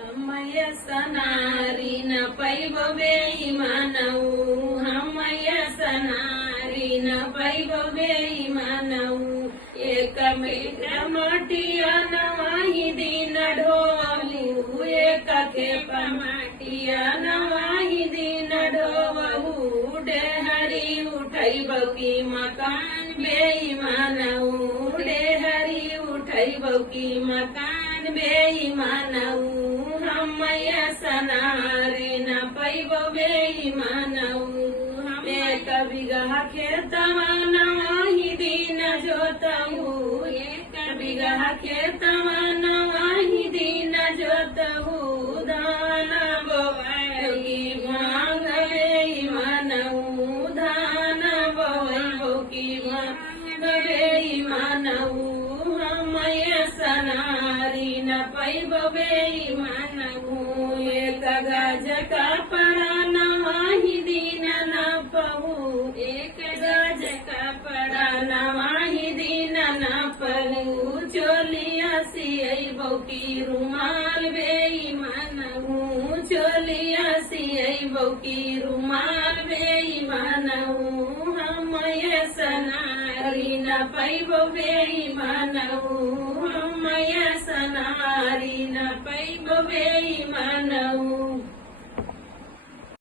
हमय सनारी न पैब बेईमानऊ हमय सनारी न पैब बेईमानऊ एक मित्र मटिया नवाही दिन ढोलू एक खेप माटिया नवाही दिन ढोवू डेहरी उठैब की मकान बेईमानऊ डेहरी उठैब की मकान बेईमानऊ हमय सनारी न पैब बेईमानऊ एक बिगहा खेतवा नवाही दिन जोतऊ एक बिगहा खेतवा नवाही दिन जोतऊ धान बोवाई मांग बेईमानऊ धान बोवैबो की मांग बेईमानऊ हमय सनारी न पैब बेईमानऊ एक गज कपड़ा नवाही दिन न पहू एक गज कपड़ा नवाही दिन न पहू चोलिया सियैबो की रुमाल बेईमानऊ चोलिया सियैबो की रुमाल बेईमानऊ हमय सनारी न पैब बेईमानऊ हमय सनारी न पैब बेईमानऊ।